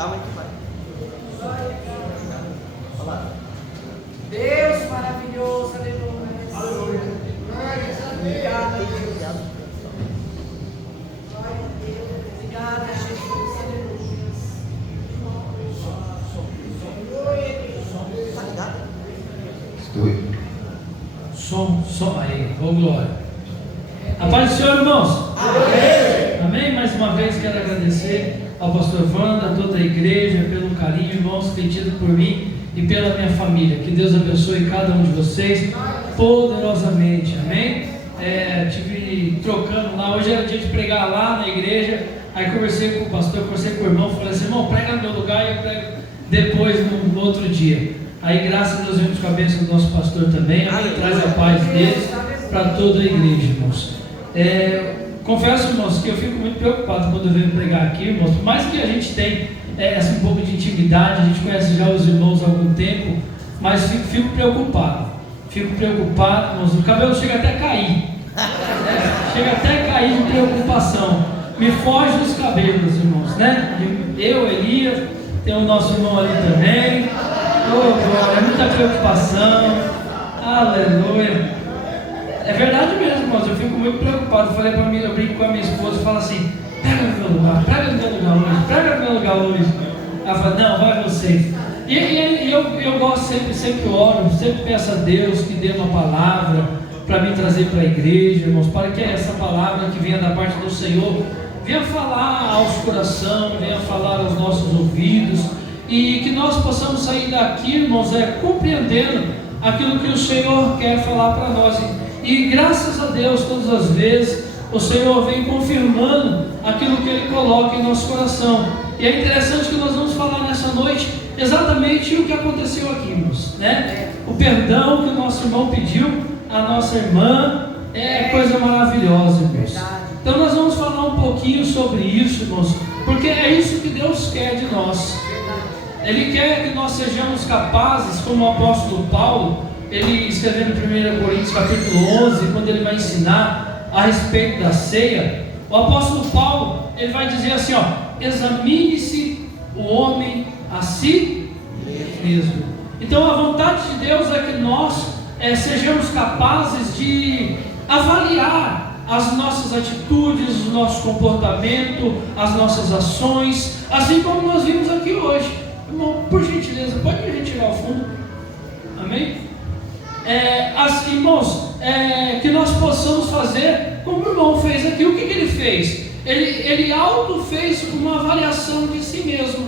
calma que vai. Deus maravilhoso, aleluia. Obrigada, Deus. Obrigada, Jesus, aleluia. Tá ligado? Som aí, ô glória. A paz do Senhor, irmãos. Amém. Amém. Mais uma vez quero agradecer ao pastor Wanda, a toda a igreja, pelo carinho, irmãos, que tem tido por mim e pela minha família. Que Deus abençoe cada um de vocês poderosamente. Amém. Tive trocando lá, hoje era dia de pregar lá na igreja. Aí conversei com o pastor, conversei com o irmão, falei assim: irmão, prega no meu lugar e eu prego depois no outro dia. Aí graças a Deus vemos com a bênção do nosso pastor também. Amém. Traz a paz dele para toda a igreja, irmãos. Confesso, irmãos, que eu fico muito preocupado quando eu venho pregar aqui, irmãos. Por mais que a gente tenha um pouco de intimidade, a gente conhece já os irmãos há algum tempo, mas fico preocupado. Fico preocupado, irmãos. O cabelo chega até a cair. Chega até a cair de preocupação. Me foge os cabelos, irmãos, né? Eu, Elias, tem o nosso irmão ali também. Glória, é muita preocupação. Aleluia. É verdade mesmo, irmãos. Eu fico muito preocupado. Falei para mim, eu brinco com a minha esposa e falo assim: pega no meu lugar, pega no meu lugar hoje, pega no meu lugar hoje. Ela fala: não, vai você. E eu gosto sempre oro, sempre peço a Deus que dê uma palavra para me trazer para a igreja, irmãos, para que essa palavra que venha da parte do Senhor venha falar aos corações, venha falar aos nossos ouvidos, e que nós possamos sair daqui, irmãos, compreendendo aquilo que o Senhor quer falar para nós. E graças a Deus, todas as vezes, o Senhor vem confirmando aquilo que Ele coloca em nosso coração. E é interessante que nós vamos falar nessa noite exatamente o que aconteceu aqui, irmãos, né? O perdão que o nosso irmão pediu à nossa irmã é coisa maravilhosa, irmãos. Então nós vamos falar um pouquinho sobre isso, irmãos, porque é isso que Deus quer de nós. Ele quer que nós sejamos capazes, como o apóstolo Paulo, ele escrevendo em 1 Coríntios capítulo 11, quando ele vai ensinar a respeito da ceia, o apóstolo Paulo, ele vai dizer assim, ó: examine-se o homem a si mesmo. Então a vontade de Deus é que nós sejamos capazes de avaliar as nossas atitudes, o nosso comportamento, as nossas ações, assim como nós vimos aqui hoje. Irmão, por gentileza, pode me retirar o fundo? Amém? Irmãos, que nós possamos fazer como o irmão fez aqui. O que ele fez? Ele fez uma avaliação de si mesmo.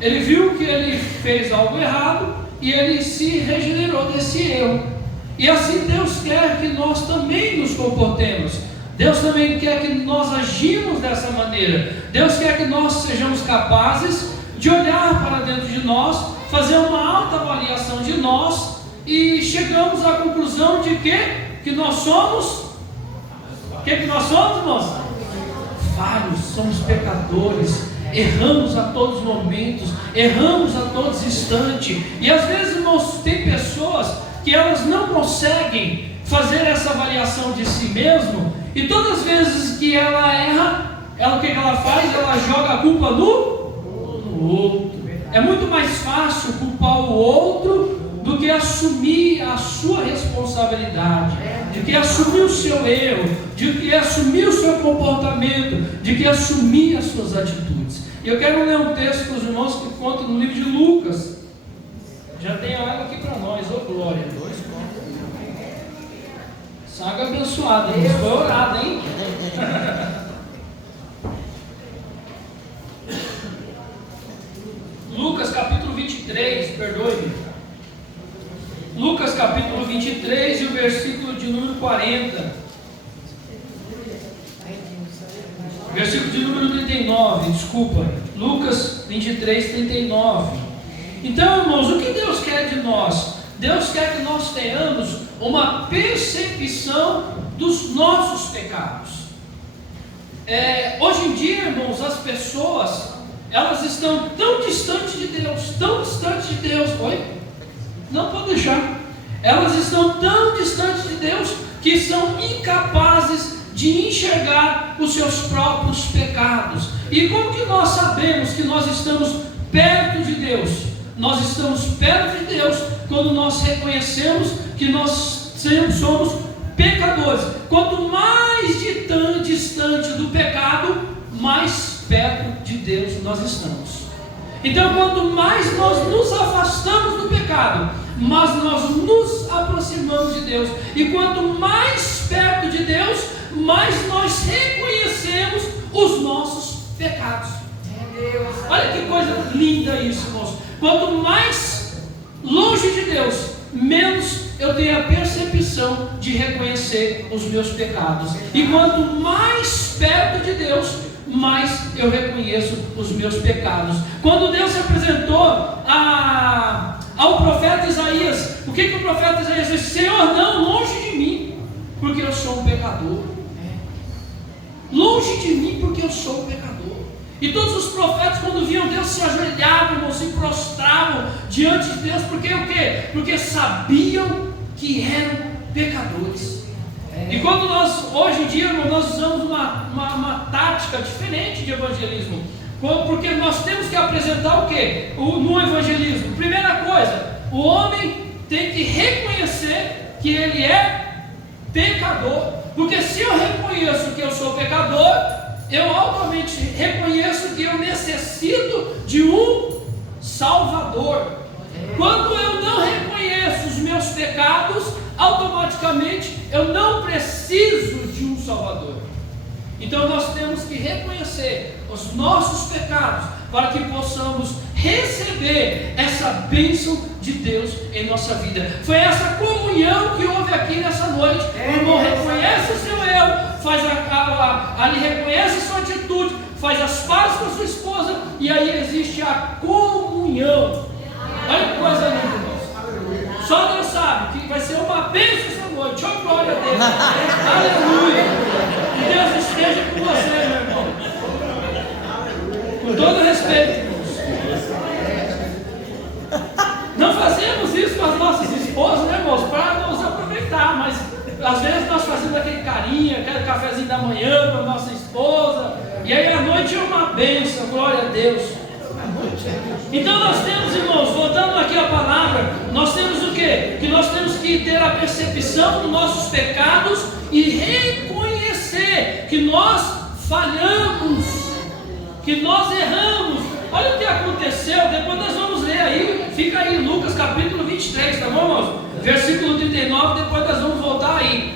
Ele viu que ele fez algo errado e ele se regenerou desse erro. E assim Deus quer que nós também nos comportemos. Deus também quer que nós agimos dessa maneira. Deus quer que nós sejamos capazes de olhar para dentro de nós, fazer uma autoavaliação de nós e chegamos à conclusão de que nós somos, que nós somos, irmãos? Falhos, somos pecadores, erramos a todos os momentos, erramos a todos os instantes. E às vezes, irmãos, tem pessoas que elas não conseguem fazer essa avaliação de si mesmo, e todas as vezes que ela erra, o que ela faz? Ela joga a culpa no outro. É muito mais fácil culpar o outro do que assumir a sua responsabilidade, de que assumir o seu erro, de que assumir o seu comportamento, de que assumir as suas atitudes. E eu quero ler um texto para os irmãos que conta no livro de Lucas. Já tem água aqui para nós, ô glória. Essa água abençoada, hein? Foi orada, hein? Lucas capítulo 23, perdoe-me. Lucas capítulo 23 e o versículo de número 40. Versículo de número 39, desculpa. Lucas 23, 39. Então, irmãos, o que Deus quer de nós? Deus quer que nós tenhamos uma percepção dos nossos pecados. Hoje em dia, irmãos, as pessoas, elas estão tão distantes de Deus, Oi? Não pode deixar. Elas estão tão distantes de Deus que são incapazes de enxergar os seus próprios pecados. E como que nós sabemos que nós estamos perto de Deus. Nós estamos perto de Deus quando nós reconhecemos que nós somos pecadores. Quanto mais distante do pecado, mais perto de Deus nós estamos. Então, quanto mais nós nos afastamos do pecado, mais nós nos aproximamos de Deus. E quanto mais perto de Deus, mais nós reconhecemos os nossos pecados. Olha que coisa linda isso, irmãos. Quanto mais longe de Deus, menos eu tenho a percepção de reconhecer os meus pecados. E quanto mais perto de Deus, mais eu reconheço os meus pecados. Quando Deus se apresentou ao profeta Isaías, o que o profeta Isaías disse? Senhor, não, longe de mim, porque eu sou um pecador. Longe de mim, porque eu sou um pecador. E todos os profetas, quando viam Deus, se ajoelhavam, irmãos, se prostravam diante de Deus. Porque o quê? Porque sabiam que eram pecadores. E quando nós, hoje em dia, irmão, nós usamos uma tática diferente de evangelismo. Porque nós temos que apresentar o quê? No evangelismo. Primeira coisa, o homem tem que reconhecer que ele é pecador. Porque se eu reconheço que eu sou pecador, eu automaticamente reconheço que eu necessito de um Salvador. Quando eu não reconheço os meus pecados, automaticamente eu não preciso de um Salvador. Então nós temos que reconhecer os nossos pecados para que possamos receber essa bênção de Deus em nossa vida. Foi essa comunhão que houve aqui nessa noite. O irmão reconhece o seu erro, ali reconhece a sua atitude, faz as pazes com a sua esposa, e aí existe a comunhão. Olha que coisa linda, irmãos. Só Deus sabe que vai ser uma bênção essa noite. Oh, glória a Deus. Aleluia. Que Deus esteja com você, meu irmão. Com todo respeito, irmãos. Não fazemos isso com as nossas esposas, né, irmãos? Para nos aproveitar, mas às vezes nós fazemos aquele carinho, aquele cafezinho da manhã para a nossa esposa, e aí a noite é uma bênção, glória a Deus. Então nós temos, irmãos, voltando aqui à palavra, nós temos o quê? Que nós temos que ter a percepção dos nossos pecados e reconhecer que nós falhamos, que nós erramos. Olha o que aconteceu, depois nós vamos ler aí, fica aí Lucas capítulo 23, tá bom, irmãos? Versículo 39, depois nós vamos voltar aí.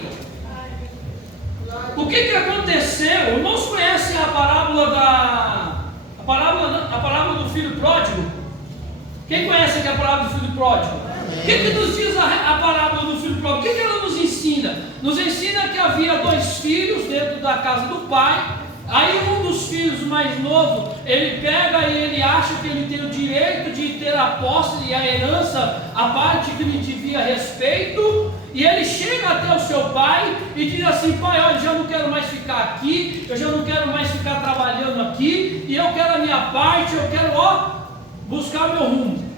O que aconteceu? Irmãos, conhecem a parábola do filho pródigo? Quem conhece aqui a parábola do filho pródigo? O que nos diz a parábola do filho pródigo? O que ela nos ensina? Nos ensina que havia 2 filhos dentro da casa do pai. Aí um dos filhos mais novo, ele pega e ele acha que ele tem o direito de ter a posse e a herança, a parte que lhe devia respeito, e ele chega até o seu pai e diz assim: pai, olha, eu já não quero mais ficar aqui, eu já não quero mais ficar trabalhando aqui, e eu quero a minha parte, eu quero, buscar meu rumo.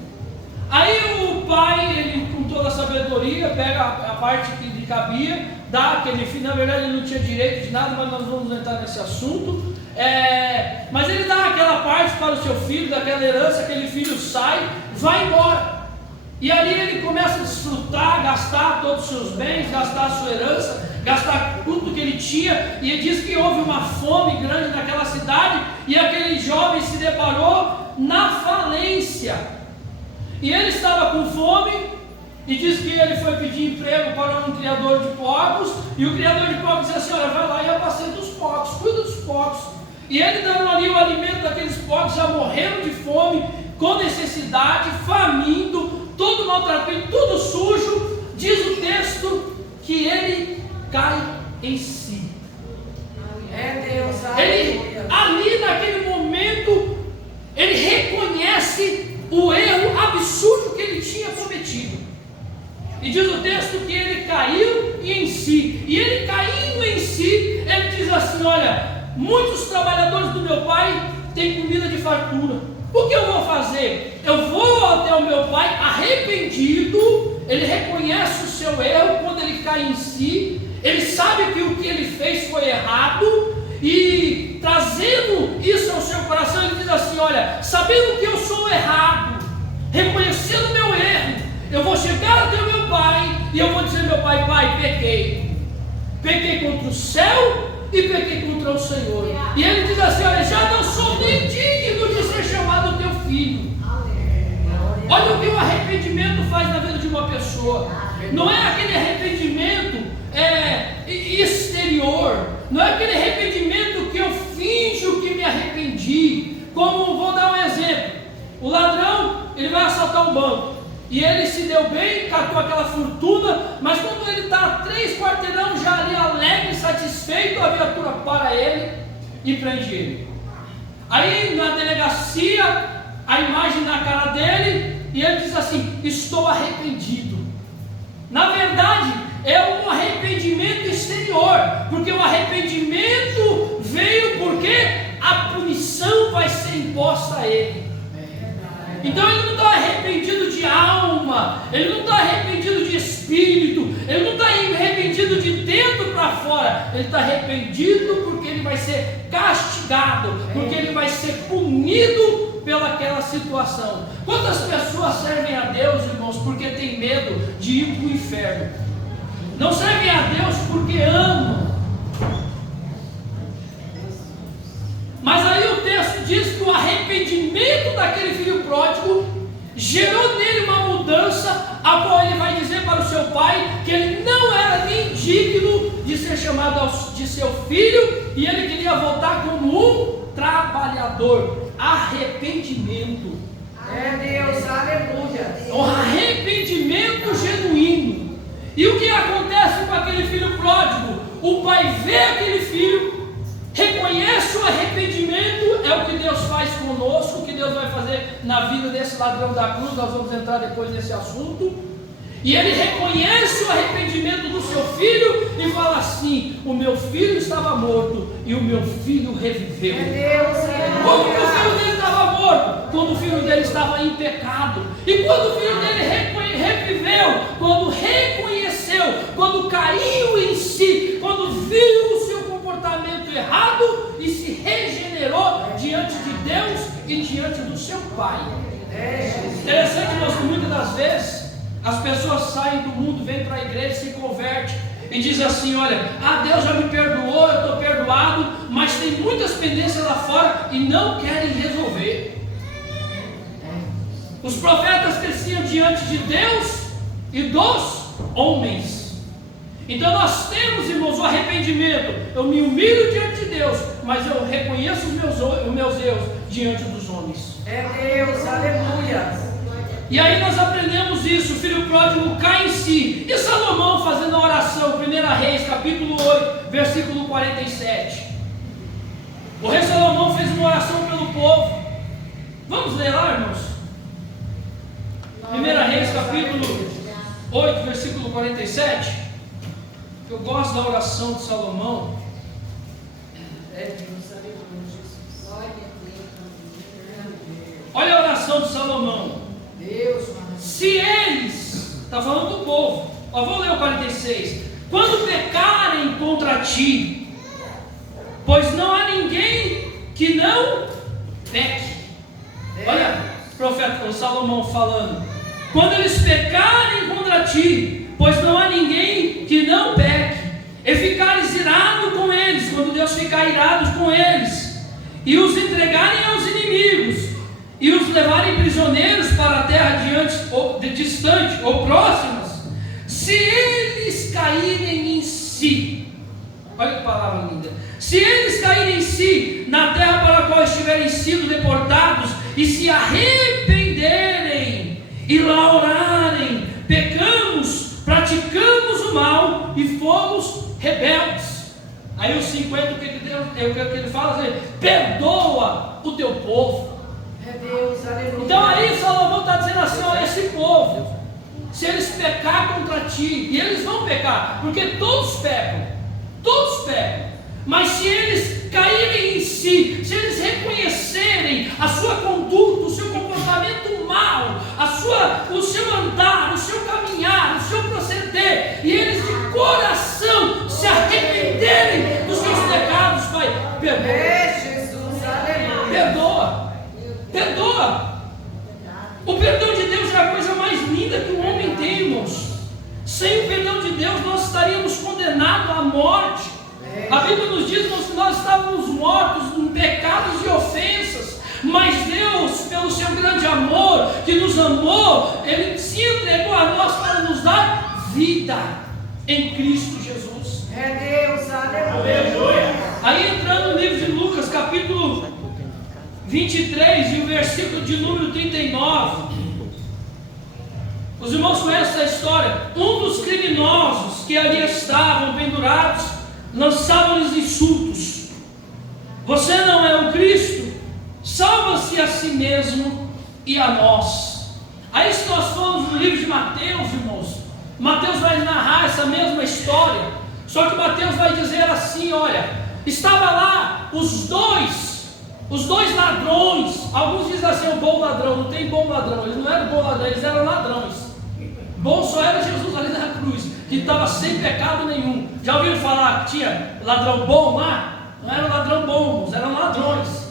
Aí o pai, ele com toda a sabedoria, pega a parte que lhe cabia, dá aquele filho. Na verdade ele não tinha direito de nada, mas nós vamos entrar nesse assunto. Mas ele dá aquela parte para o seu filho, daquela herança. Aquele filho sai, vai embora, e ali ele começa a desfrutar, gastar todos os seus bens, gastar a sua herança, gastar tudo que ele tinha. E ele diz que houve uma fome grande naquela cidade, e aquele jovem se deparou na falência, e ele estava com fome. E diz que ele foi pedir emprego para um criador de porcos, e o criador de porcos disse assim: olha, vai lá e apacenta os porcos, cuida dos porcos. E ele dando ali o alimento daqueles porcos, já morrendo de fome, com necessidade, faminto, todo maltratado, tudo sujo. Diz o texto que ele cai em si. Deus, Ele, ali naquele momento, ele reconhece o erro absurdo que ele tinha cometido. E diz o texto que ele caiu em si. E ele caindo em si, ele diz assim: olha, muitos trabalhadores do meu pai têm comida de fartura. O que eu vou fazer? Eu vou até o meu pai arrependido. Ele reconhece o seu erro quando ele cai em si. Ele sabe que o que ele fez foi errado. E trazendo isso ao seu coração, ele diz assim: olha, sabendo que eu sou estou errado, reconhecendo o meu erro, eu vou chegar até o meu pai e eu vou dizer: meu pai, pequei contra o céu e pequei contra o Senhor. E ele diz assim: olha, já não sou nem digno de ser chamado teu filho. Olha o que o arrependimento faz na vida de uma pessoa. Não é aquele arrependimento exterior, não é aquele arrependimento que eu finjo que me arrependi. Como, vou dar um exemplo: o ladrão, ele vai assaltar um banco, e ele se deu bem, catou aquela fortuna, mas quando ele está a 3 quarteirão já ali alegre, satisfeito, a viatura para ele e prende ele. Aí na delegacia, a imagem na cara dele, e ele diz assim: estou arrependido. Na verdade, é um arrependimento exterior, porque o arrependimento veio porque a punição vai ser imposta a ele. Então ele não está arrependido de alma, ele não está arrependido de espírito, ele não está arrependido de dentro para fora, ele está arrependido porque ele vai ser castigado, porque ele vai ser punido pelaquela situação. Quantas pessoas servem a Deus, irmãos, porque tem medo de ir para o inferno? Não servem a Deus porque amam. Mas aí o texto diz que o arrependimento daquele filho pródigo gerou nele uma mudança, a qual ele vai dizer para o seu pai que ele não era nem digno de ser chamado de seu filho, e ele queria voltar como um trabalhador. Arrependimento. É Deus, aleluia. Um arrependimento genuíno. E o que acontece com aquele filho pródigo? O pai vê aquele filho, reconhece o arrependimento, é o que Deus faz conosco, o que Deus vai fazer na vida desse ladrão da cruz. Nós vamos entrar depois nesse assunto. E ele reconhece o arrependimento do seu filho e fala assim: o meu filho estava morto e o meu filho reviveu. Como que o filho dele estava morto? Quando o filho dele estava em pecado. E quando o filho dele reviveu, quando reconheceu, quando caiu em si, quando viu o seu comportamento errado e se regenerou diante de Deus e diante do seu pai. Interessante, irmãos, que muitas das vezes as pessoas saem do mundo, vêm para a igreja, se convertem e dizem assim: olha, Deus já me perdoou, eu estou perdoado, mas tem muitas pendências lá fora e não querem resolver. Os profetas cresciam diante de Deus e dos homens. Então nós temos, irmãos, o arrependimento. Eu me humilho diante de Deus, mas eu reconheço os meus erros diante dos homens. É Deus, aleluia. E aí nós aprendemos isso. O filho pródigo cai em si. E Salomão fazendo a oração, 1 Reis, capítulo 8, versículo 47. O rei Salomão fez uma oração pelo povo. Vamos ler lá, irmãos? 1 Reis, capítulo 8, versículo 47. Eu gosto da oração de Salomão. Olha a oração de Salomão. Se eles, está falando do povo, vou ler o 46. Quando pecarem contra ti, pois não há ninguém que não peque. Olha o profeta Salomão falando: quando eles pecarem contra ti, pois não há ninguém que não peque, e ficares irado com eles, quando Deus ficar irado com eles, e os entregarem aos inimigos, e os levarem prisioneiros para a terra distante ou próximas, se eles caírem em si, olha que palavra linda, se eles caírem em si, na terra para a qual estiverem sido deportados, e se arrependerem, e lá orarem, pecamos, praticamos o mal, e fomos rebeldes. Aí os 50, o que ele fala? Perdoa o teu povo. Deus, aleluia. Então aí Salomão está dizendo assim: olha, esse povo, se eles pecar contra ti, e eles vão pecar, porque todos pecam, mas se eles caírem em si, se eles reconhecerem a sua conduta, o seu comportamento mau, o seu andar, o seu caminhar, o seu proceder, e eles de coração se arrependerem dos seus pecados, Pai, perdoa. Jesus, aleluia. Perdoa. O perdão de Deus é a coisa mais linda que o homem tem, irmãos. Sem o perdão de Deus, nós estaríamos condenados à morte. A Bíblia nos diz que nós estávamos mortos em pecados e ofensas, mas Deus, pelo seu grande amor, que nos amou, Ele se entregou a nós para nos dar vida em Cristo Jesus. É Deus, aleluia. Aí entrando no livro de Lucas, capítulo 23 e o versículo de número 39. Os irmãos conhecem essa história. Um dos criminosos que ali estavam pendurados lançava-lhes insultos: você não é o Cristo? Salva-se a si mesmo e a nós. Aí, se nós formos no livro de Mateus, irmãos, Mateus vai narrar essa mesma história, só que Mateus vai dizer assim: olha, estava lá os dois ladrões. Alguns dizem assim, o bom ladrão. Não tem bom ladrão, eles não eram bom ladrão, eles eram ladrões. Bom só era Jesus ali na cruz, que estava sem pecado nenhum. Já ouviram falar que tinha ladrão bom lá? Não era ladrão bom, eram ladrões.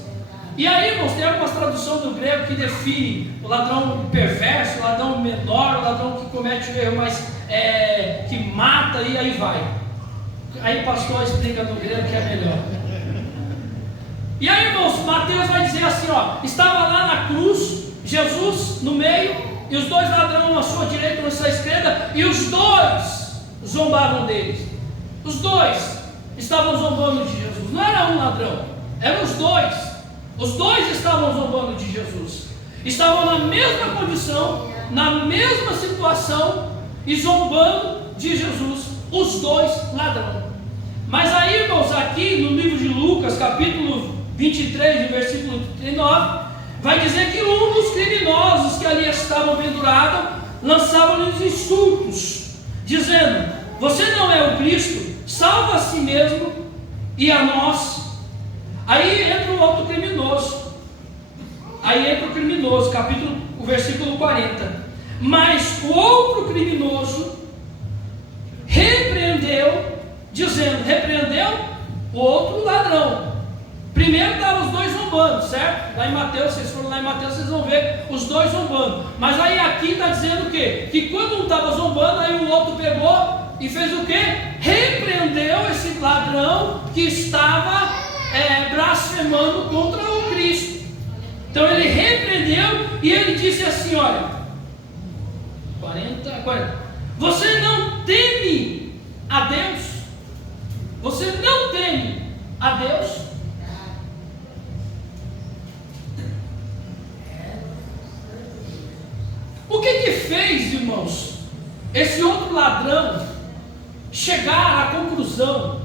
E aí, irmãos, tem algumas traduções do grego que definem o ladrão perverso, o ladrão menor, o ladrão que comete o erro, mas que mata, e aí vai. Aí o pastor explica no grego que é melhor. E aí, irmãos, Mateus vai dizer assim, ó, estava lá na cruz, Jesus no meio, e os dois ladrões, à sua direita e à sua esquerda, e os dois zombavam deles. Os dois estavam zombando de Jesus. Não era um ladrão, eram os dois. Os dois estavam zombando de Jesus. Estavam na mesma condição, na mesma situação, e zombando de Jesus. Os dois ladrões. Mas aí, irmãos, aqui no livro de Lucas, capítulo 23, versículo 39, vai dizer que um dos criminosos que ali estavam pendurados lançava-lhes insultos, dizendo: você não é o Cristo? Salva a si mesmo e a nós. Aí entra o outro criminoso. O versículo 40. Mas o outro criminoso repreendeu, dizendo, repreendeu o outro ladrão. Primeiro estavam os dois zombando, certo? Lá em Mateus, vocês foram lá em Mateus, vocês vão ver os dois zombando. Mas aí aqui está dizendo o quê? Que quando um estava zombando, aí o outro pegou e fez o quê? Repreendeu esse ladrão que estava blasfemando contra o Cristo. Então ele repreendeu e ele disse assim, olha, 40, você não teme a Deus? Você não teme a Deus? O que fez, irmãos, esse outro ladrão chegar à conclusão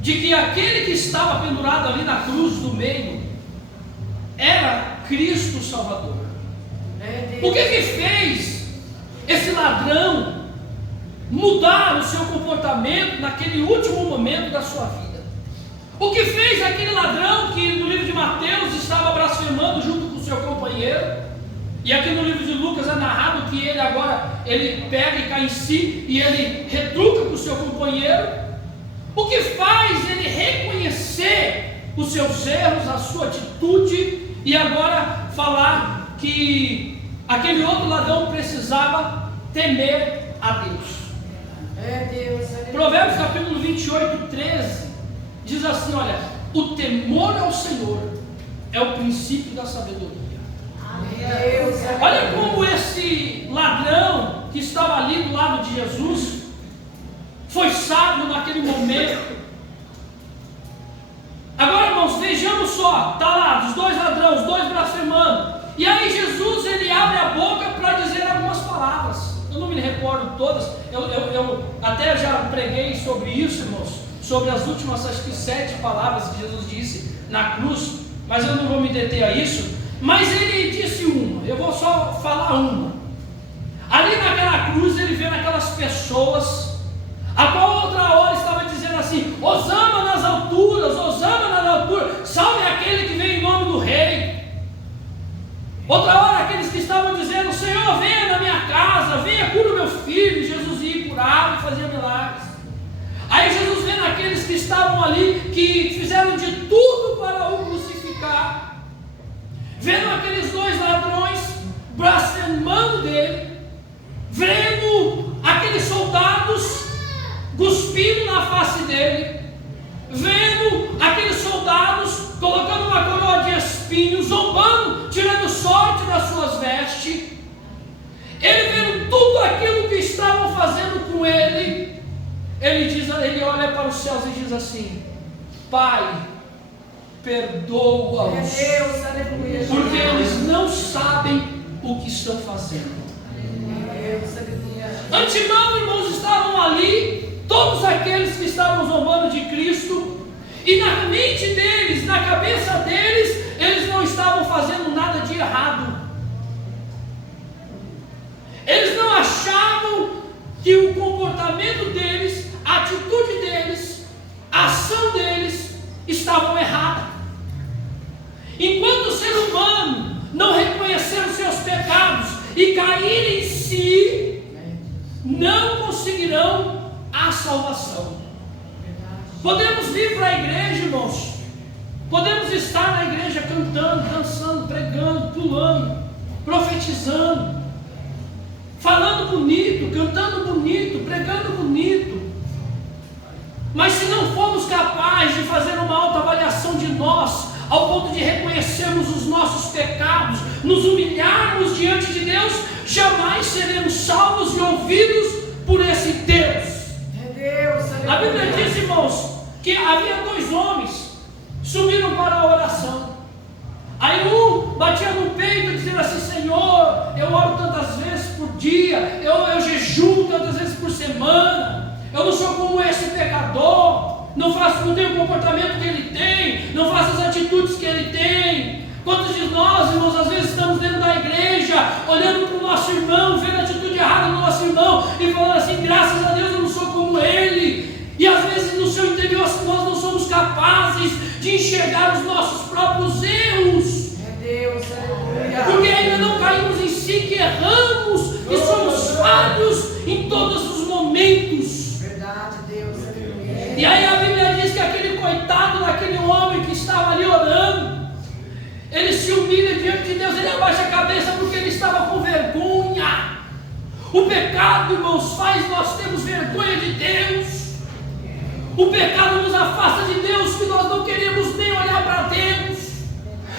de que aquele que estava pendurado ali na cruz do meio era Cristo Salvador? O que fez esse ladrão mudar o seu comportamento naquele último momento da sua vida? O que fez aquele ladrão que no livro de Mateus estava blasfemando junto com o seu companheiro? E aqui no livro de Lucas é narrado que ele agora, ele pega e cai em si e ele retruca com o seu companheiro. O que faz ele reconhecer os seus erros, a sua atitude e agora falar que aquele outro ladrão precisava temer a Deus? Provérbios capítulo 28, 13 diz assim, olha, o temor ao Senhor é o princípio da sabedoria. Olha como esse ladrão que estava ali do lado de Jesus foi sábio naquele momento. Agora, irmãos, vejamos só, está lá, os dois ladrões, os dois blasfemando, e aí Jesus, ele abre a boca para dizer algumas palavras. Eu não me recordo todas, eu até já preguei sobre isso, irmãos, sobre as últimas, acho que 7 palavras que Jesus disse na cruz, mas eu não vou me deter a isso. Mas ele disse uma, eu vou só falar uma. Ali naquela cruz ele vê aquelas pessoas, a qual outra hora estava dizendo assim, Hosana nas alturas, Hosana nas alturas, salve aquele que vem em nome do rei. Outra hora aqueles que estavam dizendo, Senhor, venha na minha casa, venha, cura o meu filho. Jesus ia e curava e fazia milagres. Aí Jesus vê naqueles que estavam ali, que fizeram de tudo para o crucificar. Vendo aqueles dois ladrões ele olha para os céus e diz assim: Pai, perdoa-os, Deus, aleluia. porque eles não sabem o que estão fazendo. Deus, aleluia. Antemão, irmãos, estavam ali todos aqueles que estavam zombando de Cristo, e na mente deles, na cabeça deles, eles não estavam fazendo nada de errado. Eles não achavam que o comportamento deles, a atitude deles, a ação deles estavam erradas. Enquanto o ser humano não reconhecer os seus pecados e cair em si, não conseguirão a salvação. Podemos vir para a igreja, irmãos, podemos estar na igreja cantando, dançando, pregando, pulando, profetizando, falando bonito, cantando bonito, pregando bonito, mas se não formos capazes de fazer uma autoavaliação de nós, ao ponto de reconhecermos os nossos pecados, nos humilharmos diante de Deus, jamais seremos salvos e ouvidos por esse Deus. A Bíblia diz, irmãos, que havia 2 homens, subiram para a oração. Aí um batia no peito dizendo assim: Senhor, eu oro tantas vezes por dia, eu jejuo tantas vezes por semana, eu não sou como esse pecador, não tenho o comportamento que ele tem, não faço as atitudes que ele tem. Quantos de nós, irmãos, às vezes estamos dentro da igreja, olhando para o nosso irmão, vendo a atitude errada do nosso irmão e falando assim: graças a Deus eu não sou como ele. E às vezes no seu interior nós não somos capazes de enxergar os nossos próprios erros. Deus, aleluia. Porque ainda não caímos em si, que erramos e somos falhos em todos os momentos. Verdade, Deus, aleluia. E aí a Bíblia diz que aquele coitado daquele homem que estava ali orando, ele se humilha diante de Deus, ele abaixa a cabeça porque ele estava com vergonha. O pecado, irmãos, faz nós termos vergonha de Deus. O pecado nos afasta de Deus, que nós não queremos nem olhar para Deus,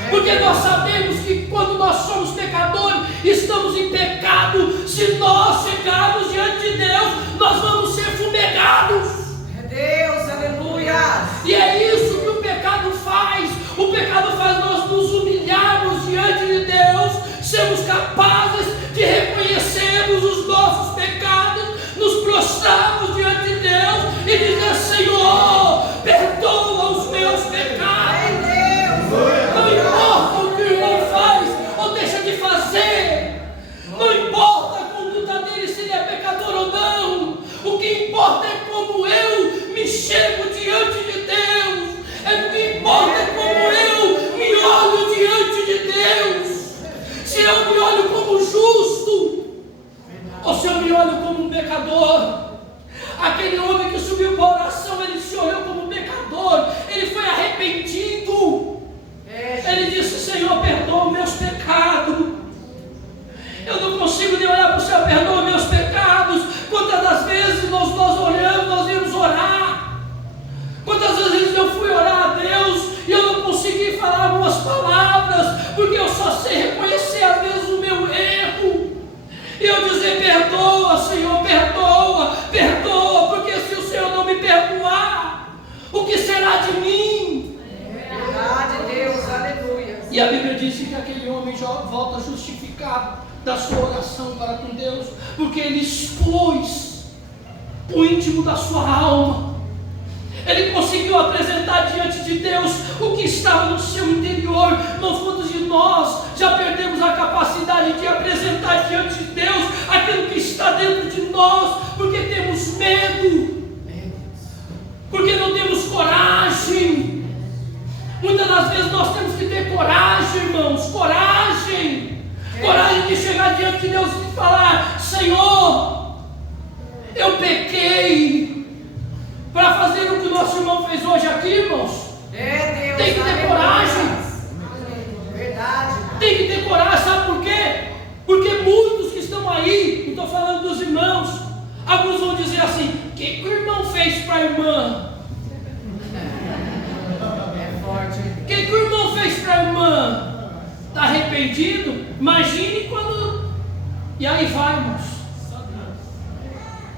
porque nós sabemos que quando nós somos pecadores, estamos em pecado. Se nós chegarmos diante de Deus, nós vamos ser fumegados. Deus, aleluia. E é isso que o pecado faz. O pecado faz nós nos humilharmos diante de Deus, sermos capazes de reconhecermos os nossos pecados, nos prostrarmos diante de Deus e dizer: Senhor, perdoa os meus pecados. Não importa o que o irmão faz ou deixa de fazer, não importa a conduta dele, se ele é pecador ou não, o que importa é como eu me chego diante de Deus, o que importa é como eu me olho diante de Deus, se eu me olho como justo ou se eu me olho como um pecador. Aquele homem que subiu para a oração, ele se olhou como um pecador, ele foi arrependido. Ele disse: Senhor, perdoa meus pecados. Eu não consigo nem olhar para o Senhor: perdoa meus pecados. Quantas das vezes nós olhamos, nós íamos orar, quantas vezes eu fui orar a Deus e eu não consegui falar algumas palavras, porque eu só sei reconhecer às vezes o meu erro, e eu dizer: perdoa, Senhor, perdoa, perdoa, porque se o Senhor não me perdoar, o que será de mim? Verdade, Deus, aleluia. E a Bíblia diz que aquele homem volta justificado da sua oração para com Deus, porque ele expôs o íntimo da sua alma. Ele conseguiu apresentar diante de Deus o que estava no seu interior. Não, quantos de nós já perdemos a capacidade de apresentar diante de Deus aquilo que está dentro de nós, porque temos medo, porque não temos coragem. Muitas das vezes nós temos que ter coragem, irmãos, coragem de chegar diante de Deus e falar: Senhor, eu pequei. Para fazer o que o nosso irmão fez hoje aqui, irmãos, Deus, tem que ter coragem. Verdade. Tem que ter coragem, sabe por quê? Porque muitos que estão aí, não estou falando dos irmãos, alguns vão dizer assim: o que o irmão fez para a irmã? É forte. O que o irmão fez para a irmã? Está arrependido? Imagine quando... E aí vai, irmãos.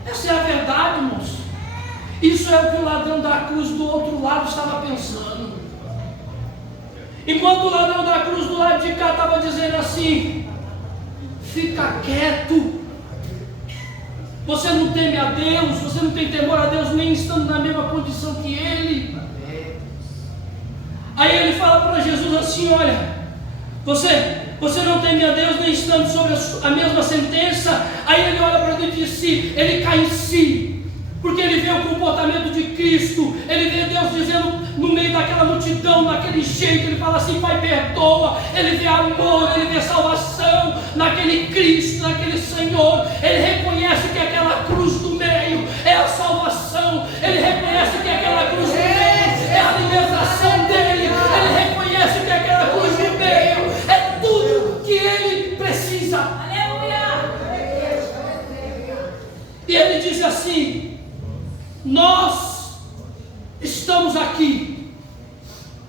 Essa é a verdade, irmãos. Isso é o que o ladrão da cruz do outro lado estava pensando. Enquanto o ladrão da cruz do lado de cá estava dizendo assim: fica quieto, você não teme a Deus, você não tem temor a Deus, nem estando na mesma condição que ele. Aí ele fala para Jesus assim: olha, você não teme a Deus, nem estando sobre a mesma sentença. Aí ele olha para dentro de si, ele cai em si, porque ele vê o comportamento de Cristo, ele vê Deus dizendo no meio daquela multidão, naquele jeito, ele fala assim: Pai, perdoa. Ele vê amor, ele vê salvação naquele Cristo, naquele Senhor. Ele reconhece que aquela cruz do meio é a salvação, ele reconhece que aquela cruz do meio é a libertação dele, ele reconhece que aquela cruz do meio é tudo que ele precisa. Aleluia! E ele diz assim: nós estamos aqui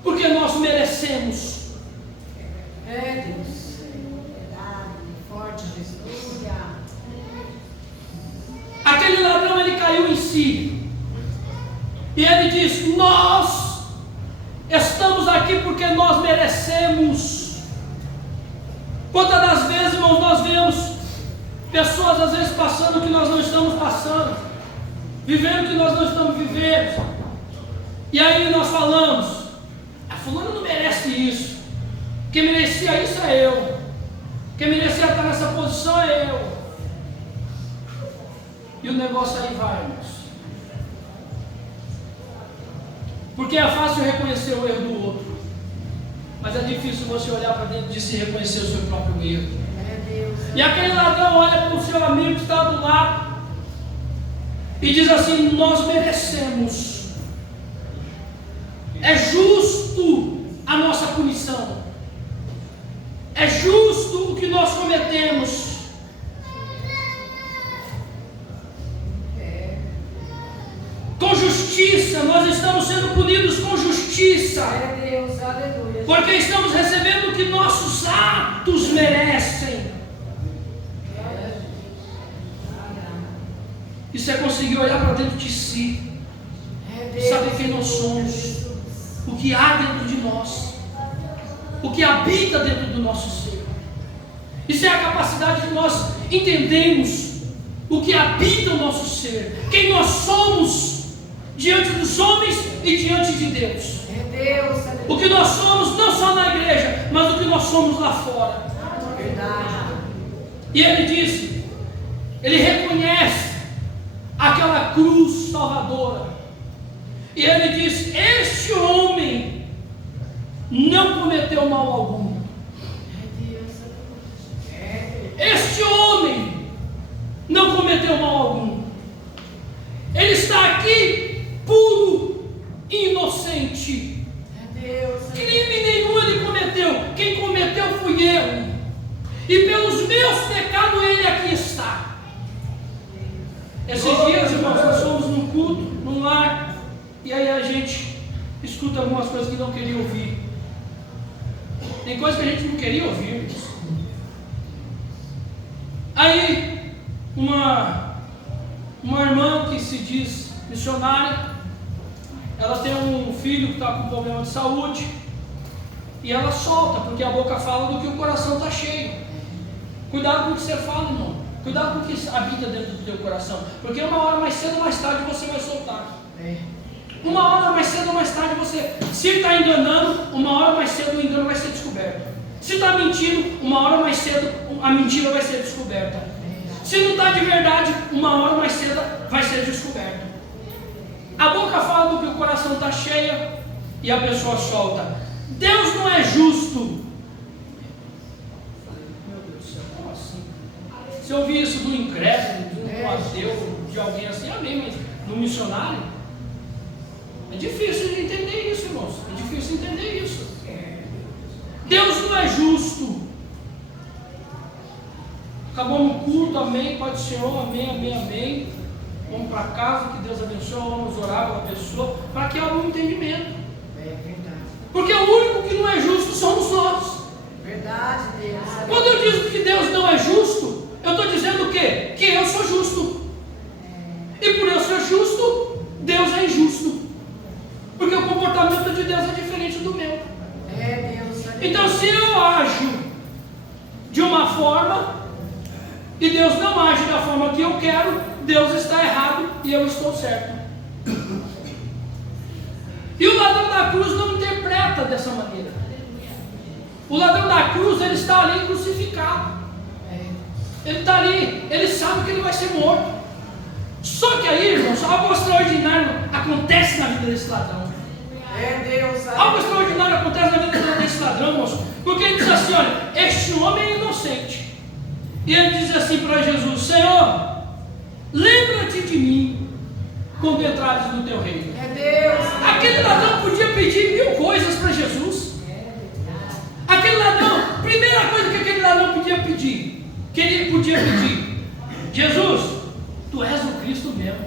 porque nós merecemos. É Deus. Forte Jesus. Aquele ladrão, ele caiu em si. E ele diz: nós estamos aqui porque nós merecemos. Quantas das vezes, irmãos, nós vemos pessoas às vezes passando o que nós não estamos passando, vivendo o que nós não estamos vivendo, e aí nós falamos: a fulano não merece isso, quem merecia isso é eu, quem merecia estar nessa posição é eu. E o negócio aí vai, irmãos, porque é fácil reconhecer o erro do outro, mas é difícil você olhar para dentro de si e reconhecer o seu próprio erro. E aquele ladrão olha para o seu amigo que está do lado e diz assim: nós merecemos, é justo a nossa punição, é justo o que nós cometemos. Com justiça, nós estamos sendo punidos com justiça. É Deus, aleluia. Porque estamos recebendo o que nossos atos merecem. Isso é conseguir olhar para dentro de si, saber quem nós somos, o que há dentro de nós, o que habita dentro do nosso ser. Isso é a capacidade de nós entendermos o que habita o nosso ser, quem nós somos diante dos homens e diante de Deus. O que nós somos não só na igreja, mas o que nós somos lá fora. Verdade. E ele disse, ele reconhece aquela cruz salvadora. E ele diz: este homem não cometeu mal algum. Este homem não cometeu mal algum. Ele está aqui puro, inocente. Crime nenhum ele cometeu. Quem cometeu fui eu. E pelos meus pecados ele aqui está. Esses dias, irmãos, nós fomos num culto, num lar, e aí a gente escuta algumas coisas que não queria ouvir. Tem coisas que a gente não queria ouvir, irmãos. Aí, uma irmã que se diz missionária, ela tem um filho que está com problema de saúde, e ela solta, porque a boca fala do que o coração está cheio. Cuidado com o que você fala, irmão. Cuidado com o que habita dentro do teu coração, porque uma hora mais cedo ou mais tarde você vai soltar. Uma hora mais cedo ou mais tarde você, se está enganando, uma hora mais cedo o engano vai ser descoberto. Se está mentindo, uma hora mais cedo a mentira vai ser descoberta. Se não está de verdade, uma hora mais cedo vai ser descoberto. A boca fala do que o coração está cheio e a pessoa solta. Deus não é justo. Se eu ouvir isso do incrédulo, de um ateu, de alguém assim, amém, mas do missionário, é difícil de entender isso, irmãos. É difícil entender isso. Deus não é justo. Acabou o culto, amém, Pai do Senhor, amém, amém, amém. Vamos para casa, que Deus abençoe, vamos orar pela pessoa, para que haja um entendimento. Porque o único que não é justo somos nós. Verdade, Deus. Quando eu digo que Deus não é justo, eu estou dizendo o quê? Que eu sou justo. E por eu ser justo, Deus é injusto. Então, se eu ajo de uma forma e Deus não age da forma que eu quero, Deus está errado e eu estou certo. E o ladrão da cruz não interpreta dessa maneira. O ladrão da cruz, ele está ali crucificado. Ele está ali, ele sabe que ele vai ser morto. Só que aí, irmãos, algo extraordinário acontece na vida desse ladrão. Algo extraordinário acontece na vida desse ladrão, irmãos, porque ele diz assim: olha, este homem é inocente. E ele diz assim para Jesus: Senhor, lembra-te de mim quando entrares no teu reino. Aquele ladrão podia pedir 1000 coisas para Jesus. Aquele ladrão, primeira coisa que aquele ladrão podia pedir, que ele podia pedir: Jesus, tu és o Cristo mesmo,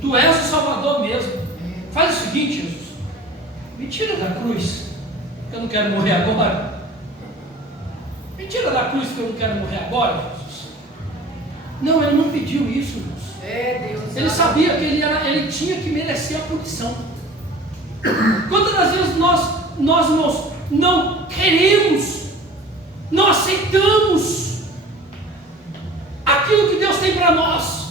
tu és o Salvador mesmo. Faz o seguinte, Jesus, me tira da cruz, que eu não quero morrer agora. Me tira da cruz, que eu não quero morrer agora, Jesus. Não, ele não pediu isso, irmãos. Ele sabia que ele tinha que merecer a punição. Quantas vezes nós não queremos, não aceitamos aquilo que Deus tem para nós?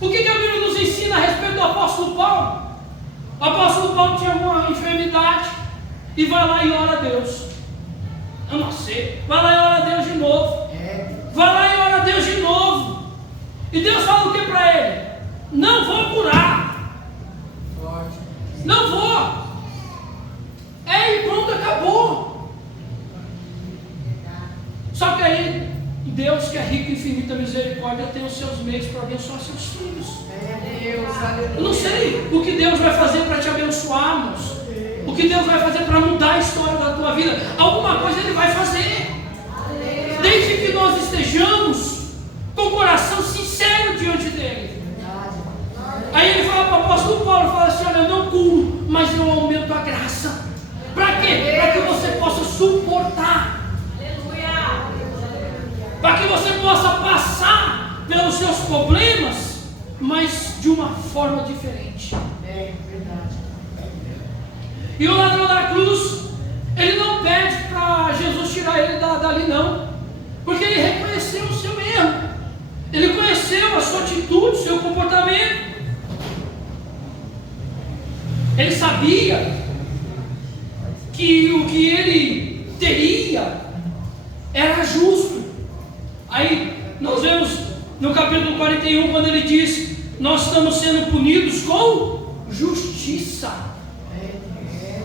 O que a Bíblia nos ensina a respeito do apóstolo Paulo? O apóstolo Paulo tinha uma enfermidade e vai lá e ora a Deus. Eu não sei. Vai lá e ora a Deus de novo. Vai lá e ora a Deus de novo. E Deus fala o que para ele? Não vou curar. Não vou. E pronto, acabou. Só que aí Deus, que é rico em infinita misericórdia, tem os seus meios para abençoar seus filhos. Eu não sei o que Deus vai fazer para te abençoar, irmãos. O que Deus vai fazer para mudar a história da tua vida. Alguma coisa Ele vai fazer. Desde que nós estejamos com o coração sincero diante dEle. Aí Ele fala para o apóstolo Paulo, fala assim: olha, eu não curo, mas eu aumento a graça. Para quê? Para que você possa suportar. Para que você possa passar pelos seus problemas, mas de uma forma diferente. Verdade. E o ladrão da cruz, ele não pede para Jesus tirar ele dali não, porque ele reconheceu o seu erro, ele conheceu a sua atitude, o seu comportamento, ele sabia que o que ele teria era justo. Aí nós vemos no capítulo 41, quando ele diz: nós estamos sendo punidos com justiça.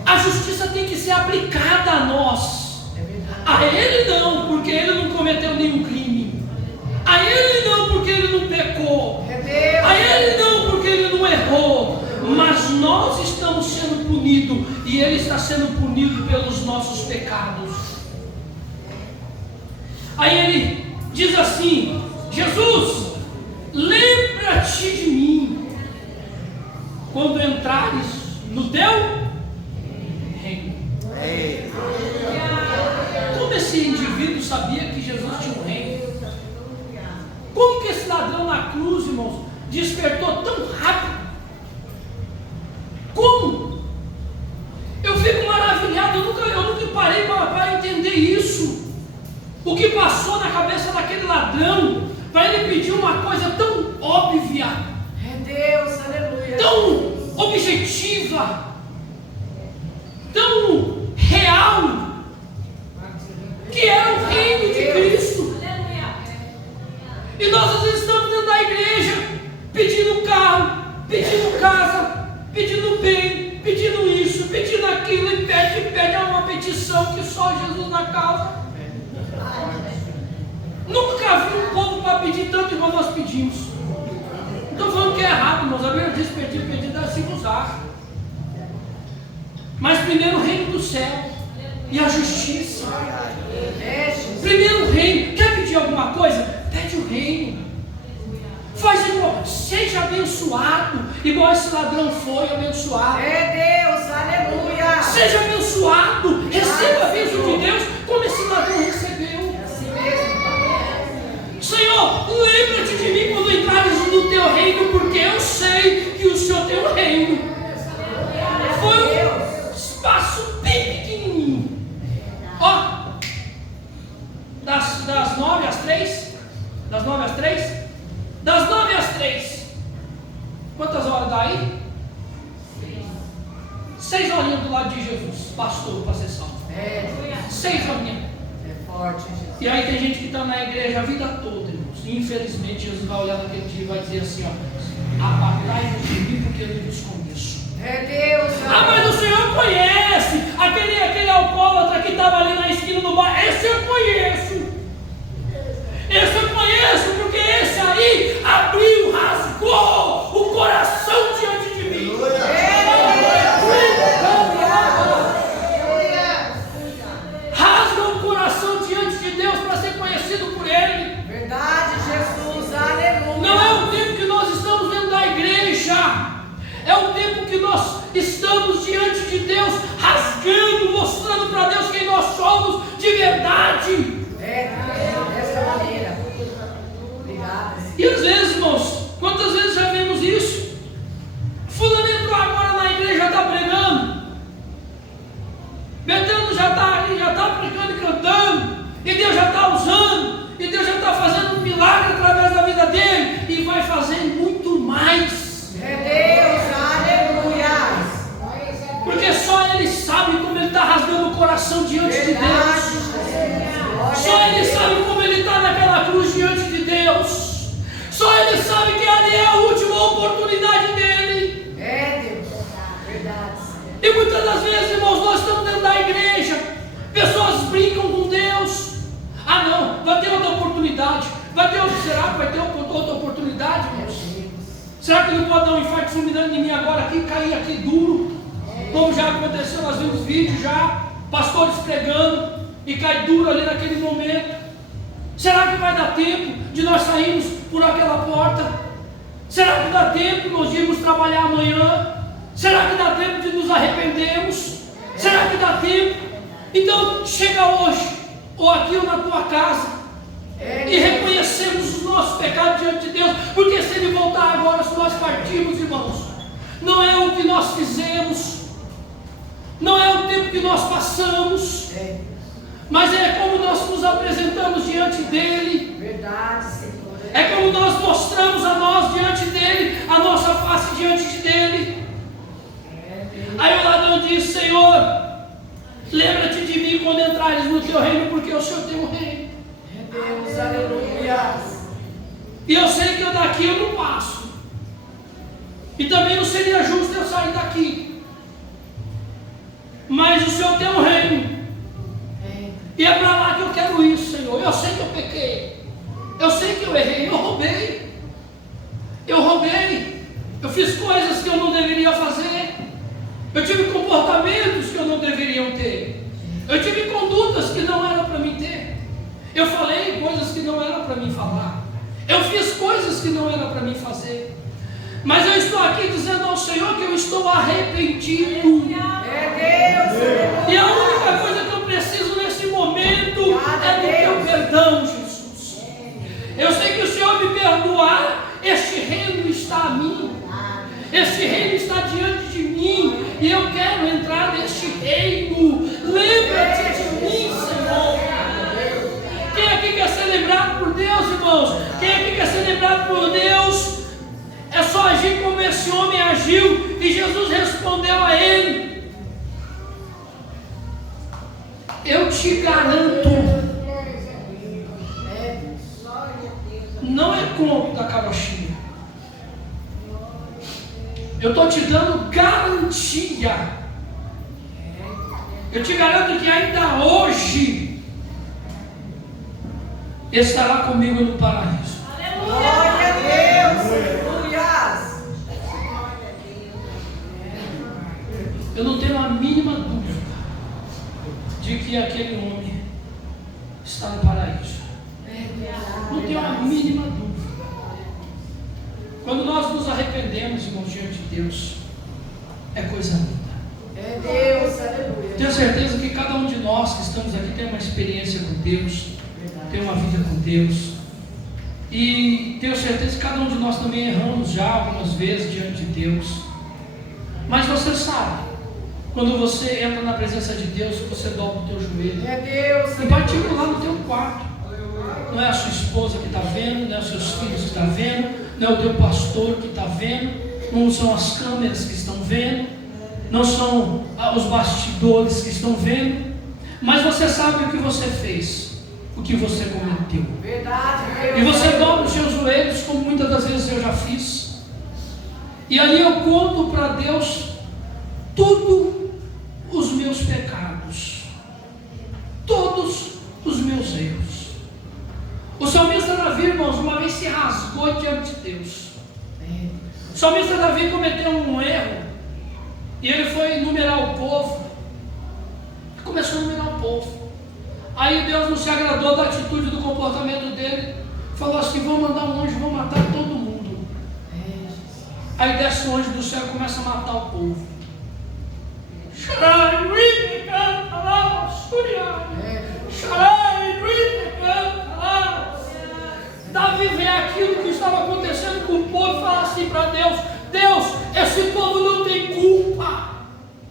A justiça tem que ser aplicada a nós. A ele não, porque ele não cometeu nenhum crime. A ele não, porque ele não pecou. A ele não, porque ele não errou. Mas nós estamos sendo punidos, e ele está sendo punido pelos nossos pecados. Aí ele diz assim: Jesus, lembra-te de mim quando entrares no teu reino. Como esse indivíduo sabia que Jesus tinha um reino? Como que esse ladrão na cruz, irmãos, despertou tão rápido? Como? Eu fico maravilhado, eu nunca parei para entender isso. O que passou na cabeça daquele ladrão para ele pedir uma coisa tão óbvia, Deus, aleluia, tão objetiva, tão real, que era o reino de Cristo. E nós às vezes estamos dentro da igreja pedindo carro, pedindo casa, pedindo bem, pedindo isso, pedindo aquilo, e pede uma petição que só Jesus na causa. Nunca vi um povo para pedir tanto igual nós pedimos. Não estou falando que é errado, mas a Bíblia diz: pedir dá se usar. Mas primeiro o reino do céu e a justiça. Primeiro o reino. Quer pedir alguma coisa? Pede o reino. Faz igual, seja abençoado, igual esse ladrão foi abençoado. Deus, aleluia. Seja abençoado, receba a bênção de Deus como esse ladrão recebeu. Senhor, lembra-te de mim quando entrares no teu reino, porque eu sei que o Senhor tem um reino. Foi um espaço bem pequenininho 6 horinhas do lado de Jesus, bastou para ser salvo. 6 horinhas. É forte, Jesus. E aí tem gente que está na igreja a vida toda, irmãos. Infelizmente, Jesus vai olhar naquele dia e vai dizer assim, ó, apartai-vos de mim porque eu não vos conheço. É Deus. Mas o Senhor conhece aquele alcoólatra que estava ali na esquina do bar. Esse eu conheço. Esse eu conheço, porque esse aí abriu, rasgou o coração diante de mim. Rasga o coração diante de Deus para ser conhecido por Ele. Verdade, Jesus. Aleluia. Não é o tempo que nós estamos dentro da igreja. É o tempo que nós estamos diante de Deus, rasgando, mostrando para Deus quem nós somos de verdade. Dessa maneira. Obrigada. E às vezes, irmãos, quantas vezes já vimos isso? Fulano entrou agora na igreja, já está pregando. Betano já está pregando e cantando. E Deus já está usando. E Deus já está fazendo um milagre através da vida dele. E vai fazer muito mais. É Deus. Aleluia. Porque só Ele sabe como Ele está rasgando o coração diante de Deus. Só Ele sabe como Ele está naquela cruz diante de Deus. Só Ele sabe que ali é a última oportunidade dele. É Deus. Verdade. E muitas das vezes, irmãos, nós estamos dentro da igreja. Pessoas brincam com Deus. Ah não, vai ter outra oportunidade. Será que vai ter outra oportunidade, irmãos? Será que ele pode dar um infarto fulminante em mim agora aqui, cair aqui duro? Como já aconteceu, nós vimos vídeos já, pastores pregando e cai duro ali naquele momento. Será que vai dar tempo de nós sairmos por aquela porta? Será que dá tempo de nós irmos trabalhar amanhã? Será que dá tempo de nos arrependermos? Será que dá tempo? Então chega hoje, ou aqui ou na tua casa, e reconhecemos os nossos pecados diante de Deus, porque se Ele voltar agora, se nós partirmos, irmãos, não é o que nós fizemos, não é o tempo que nós passamos, mas é como nós nos apresentamos diante dEle. Verdade, Senhor. É como nós mostramos a nós diante dEle, a nossa face diante dEle. Aí o ladrão diz: Senhor, lembra-te de mim quando entrares no teu reino, porque o Senhor tem um reino. Deus, aleluia. E eu sei que eu daqui eu não passo. E também não seria justo eu sair daqui. Mas o Senhor tem um reino. E é para lá que eu quero ir, Senhor. Eu sei que eu pequei. Eu sei que eu errei. Eu roubei. Eu fiz coisas que eu não deveria fazer. Eu tive comportamentos que eu não deveria ter. Eu tive condutas que não eram para mim ter. Eu falei coisas que não eram para mim falar. Eu fiz coisas que não eram para mim fazer. Mas eu estou aqui dizendo ao Senhor que eu estou arrependido. É Deus. E a única coisa que eu preciso nesse momento é do teu perdão, Jesus. Eu sei que o Senhor me perdoar, este reino está a mim. Este reino está diante de mim. E eu quero entrar neste reino. Lembra-te de mim, Senhor. Quem aqui quer ser lembrado por Deus, irmãos? Quem aqui quer ser lembrado por Deus? É só agir como esse homem agiu. E Jesus respondeu a ele: eu te garanto, não é conto da carochinha. Eu estou te dando garantia. Eu te garanto que ainda hoje estará comigo no paraíso. Glória a Deus. Aleluia. Eu não tenho a mínima dúvida de que aquele homem está no paraíso. Não tenho a mínima dúvida. Quando nós nos arrependemos, irmãos, diante de Deus, é coisa linda. É Deus, aleluia. Tenho certeza que cada um de nós que estamos aqui tem uma experiência com Deus, tem uma vida com Deus. E tenho certeza que cada um de nós também erramos já algumas vezes diante de Deus. Mas você sabe, quando você entra na presença de Deus, você dobra o teu joelho. É Deus. E vai tipo lá no teu quarto. Não é a sua esposa que está vendo, não é os seus filhos que estão vendo, não é o teu pastor que está vendo, não são as câmeras que estão vendo. não são os bastidores que estão vendo, mas você sabe o que você fez, o que você cometeu. Verdade, E você dobra os seus joelhos, como muitas das vezes eu já fiz. E ali eu conto para Deus todos os meus pecados, todos os meus erros. O salmista Davi, irmãos, uma vez se rasgou diante de Deus. O salmista Davi cometeu um erro, e ele foi numerar o povo, e começou a numerar o povo. Aí Deus não se agradou da atitude, do comportamento dele, falou assim: vou mandar um anjo, vou matar todo mundo. Aí desce o anjo do céu e começa a matar o povo. Davi vê aquilo que estava acontecendo com o povo e fala assim para Deus: Deus, esse povo não tem culpa.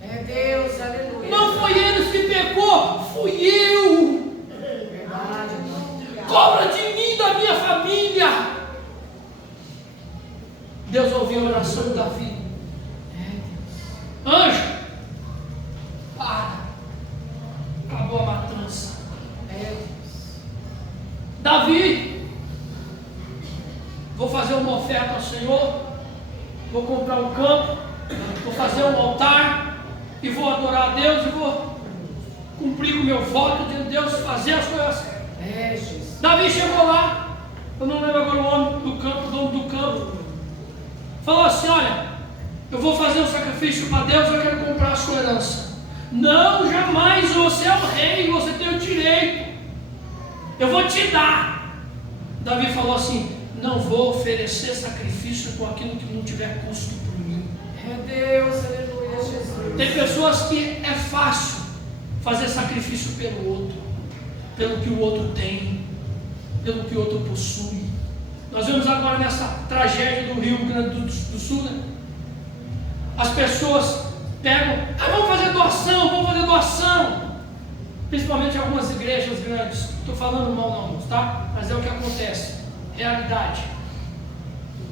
É Deus, aleluia. Não foi eles que pecou, fui eu. Verdade, Cobra de mim, da minha família. Deus ouviu a oração de Davi. Anjo, para. Acabou a matança. Davi, vou fazer uma oferta ao Senhor, vou comprar um campo, vou fazer um altar e vou adorar a Deus e vou cumprir com o meu voto de Deus, fazer as coisas certas. Davi chegou lá, eu não lembro agora o homem do campo, o dono do campo, falou assim: olha, eu vou fazer um sacrifício para Deus, eu quero comprar a sua herança. Não, jamais, você é o rei, você tem o direito, eu vou te dar. Davi falou assim: não vou oferecer sacrifício com aquilo que não tiver custo por mim. É Deus, aleluia, Jesus. Tem pessoas que é fácil fazer sacrifício pelo outro, pelo que o outro tem, pelo que o outro possui. Nós vemos agora nessa tragédia do Rio Grande do Sul, né? As pessoas pegam: vamos fazer doação, principalmente em algumas igrejas grandes. Estou falando mal não, tá? Mas é o que acontece, realidade.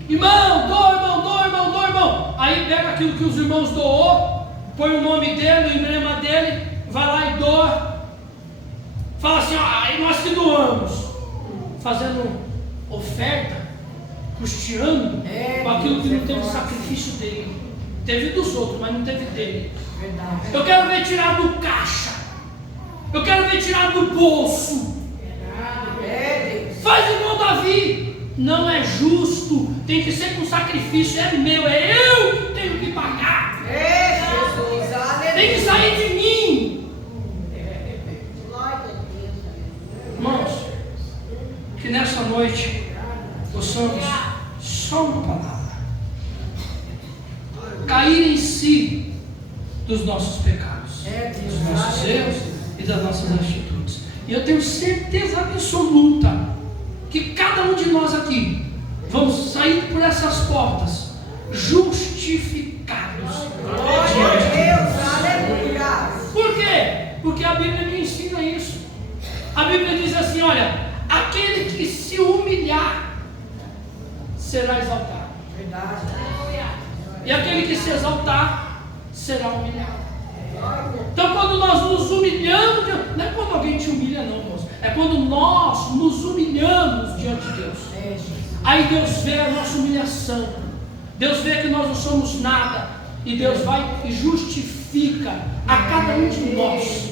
Irmão, irmão. Aí pega aquilo que os irmãos doou, põe o nome dele, o emblema dele, vai lá e doa. Fala assim: aí nós que doamos, fazendo oferta, custeando com aquilo que não teve sacrifício dele. Teve dos outros, mas não teve dele. Verdade. Eu quero ver tirado do caixa, eu quero ver tirado do bolso. Faz igual Davi, não é justo, tem que ser com sacrifício, é meu, é eu que tenho que pagar. Jesus, aleluia. Tem que sair de mim. Irmãos, que nessa noite possamos só uma palavra, cair em si dos nossos pecados, dos nossos erros e das nossas atitudes. E eu tenho certeza absoluta que cada um de nós aqui vamos sair por essas portas justificados. Glória a Deus, aleluia. Por quê? Porque a Bíblia me ensina isso. A Bíblia diz assim: olha, aquele que se humilhar será exaltado. Verdade. E aquele que se exaltar será humilhado. Então, quando nós nos humilhamos, não é quando alguém te humilha, não, irmãos. É quando nós nos humilhamos diante de Deus. Aí Deus vê a nossa humilhação. Deus vê que nós não somos nada. E Deus vai e justifica a cada um de nós.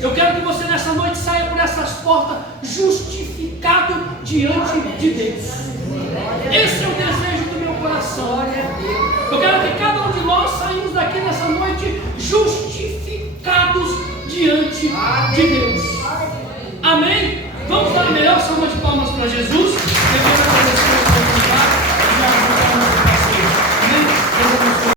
Eu quero que você nessa noite saia por essas portas justificado diante de Deus. Esse é o desejo do meu coração. Eu quero que cada um de nós saímos daqui nessa noite justificados diante de Deus. Amém? Vamos dar a melhor salva de palmas para Jesus.